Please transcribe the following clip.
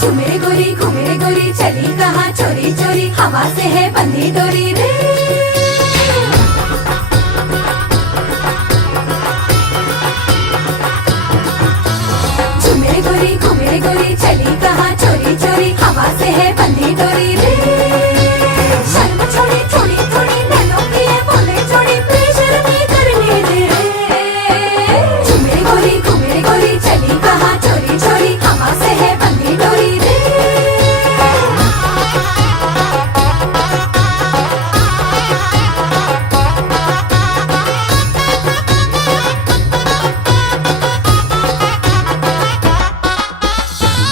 झूमे गोरी घूमे गोरी चली कहाँ चोरी चोरी हवा से है बंधी डोरी रे। झूमे गोरी घूमे गोरी चली कहाँ चोरी चोरी हवा से है